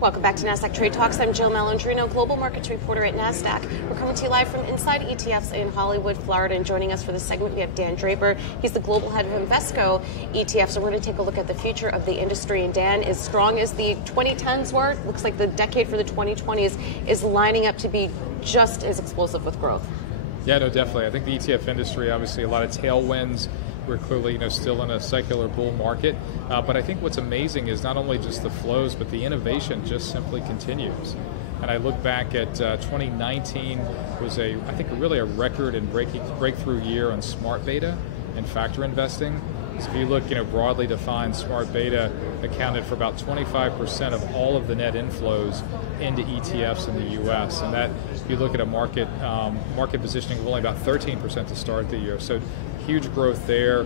Welcome back to Nasdaq Trade Talks. I'm Jill Malandrino, Global Markets Reporter at Nasdaq. We're coming to you live from Inside ETFs in Hollywood, Florida. And joining us for this segment, we have Dan Draper. He's the Global Head of Invesco ETFs. So we're going to take a look at the future of the industry. And Dan, as strong as the 2010s were, looks like the decade for the 2020s is lining up to be just as explosive with growth. Yeah, no, definitely. I think the ETF industry, obviously a lot of tailwinds. We're clearly, still in a secular bull market, but I think what's amazing is not only just the flows, but the innovation just simply continues. And I look back at 2019 was I think really a record and breakthrough year on smart beta and factor investing. So if you look, broadly defined, smart beta accounted for about 25% of all of the net inflows into ETFs in the U.S. And that, if you look at a market positioning of only about 13% to start the year. So huge growth there,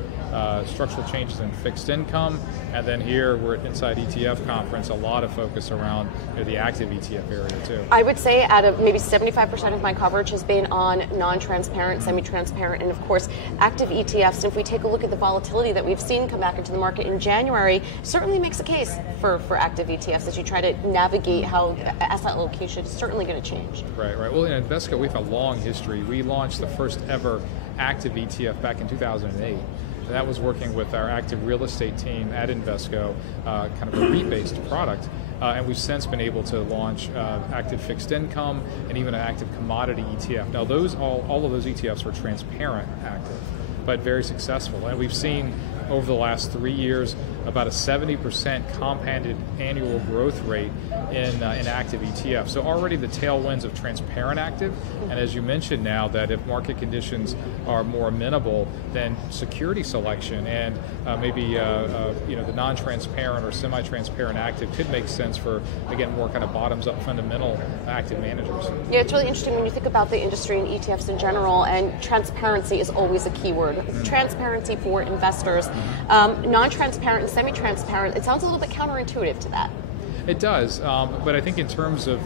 structural changes in fixed income, and then here we're at Inside ETF Conference, a lot of focus around the active ETF area too. I would say out of maybe 75% of my coverage has been on non-transparent, semi-transparent, and of course active ETFs. And if we take a look at the volatility that we've seen come back into the market in January, certainly makes a case for active ETFs as you try to navigate how asset allocation is certainly going to change. Right. Well, in Invesco, we have a long history. We launched the first ever active ETF back in 2008. That was working with our active real estate team at Invesco, kind of a REIT-based product. And we've since been able to launch active fixed income and even an active commodity ETF. Now, all of those ETFs were transparent active, but very successful. And we've seen over the last 3 years about a 70% compounded annual growth rate in active ETFs. So already the tailwinds of transparent active, and as you mentioned now, that if market conditions are more amenable, then security selection and maybe the non-transparent or semi-transparent active could make sense for, again, more kind of bottoms-up fundamental active managers. Yeah, it's really interesting when you think about the industry and ETFs in general, and transparency is always a key word. Transparency for investors. Non-transparent and semi-transparent, it sounds a little bit counterintuitive to that. It does, but I think in terms of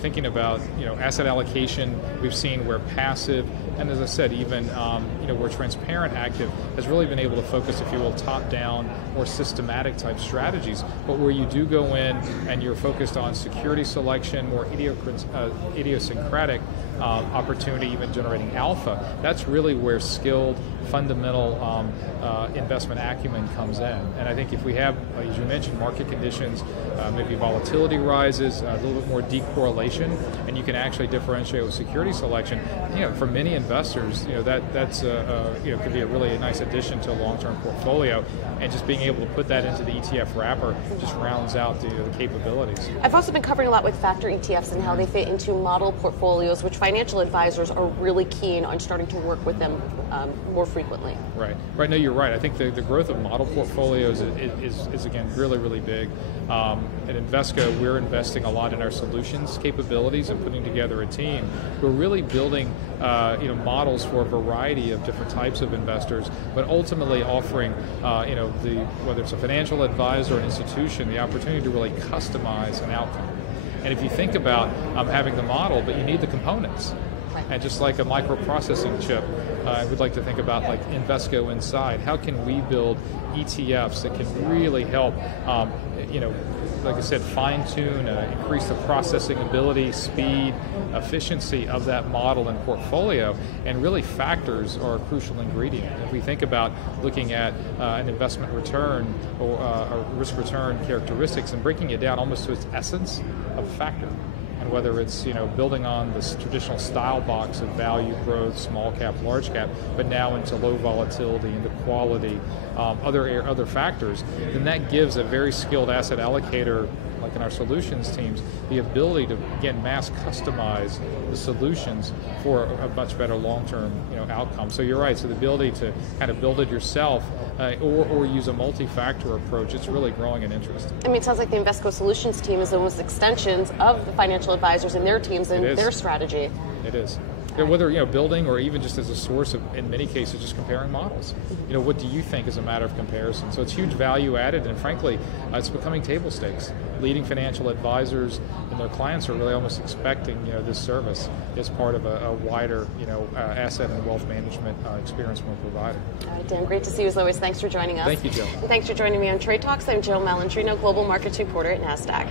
thinking about asset allocation, we've seen where passive, and as I said, even where transparent active has really been able to focus, if you will, top-down or systematic type strategies, but where you do go in and you're focused on security selection, more idiosyncratic opportunity, even generating alpha. That's really where skilled, fundamental investment acumen comes in. And I think if we have, as you mentioned, market conditions, maybe volatility rises, a little bit more decorrelation, and you can actually differentiate with security selection. For many investors, that's could be a really nice addition to a long-term portfolio, and just being able to put that into the ETF wrapper just rounds out the capabilities. I've also been covering a lot with factor ETFs and how they fit into model portfolios, which financial advisors are really keen on starting to work with them more frequently. Right. No, you're right. I think the growth of model portfolios is again really big. At Invesco, we're investing a lot in our solutions capabilities and putting together a team. We're really building models for a variety of different types of investors, but ultimately offering whether it's a financial advisor or an institution, the opportunity to really customize an outcome. And if you think about having the model, but you need the components. And just like a microprocessing chip, I would like to think about like Invesco Inside. How can we build ETFs that can really help, like I said, fine-tune, increase the processing ability, speed, efficiency of that model and portfolio, and really factors are a crucial ingredient. If we think about looking at an investment return or risk return characteristics and breaking it down almost to its essence of a factor, and whether it's building on this traditional style box of value, growth, small cap, large cap, but now into low volatility, into quality, other factors, then that gives a very skilled asset allocator, like in our solutions teams, the ability to, again, mass customize the solutions for a much better long-term outcome. So you're right, so the ability to kind of build it yourself or use a multi-factor approach, it's really growing in interest. I mean, it sounds like the Invesco Solutions team is almost extensions of the financial advisors and their teams and their strategy. It is. Whether building or even just as a source of, in many cases, just comparing models. What do you think is a matter of comparison? So it's huge value added, and frankly, it's becoming table stakes. Leading financial advisors and their clients are really almost expecting this service as part of a wider asset and wealth management experience we're providing. All right, Dan, great to see you as always. Thanks for joining us. Thank you, Jill. And thanks for joining me on Trade Talks. I'm Jill Malandrino, Global Markets Reporter at Nasdaq.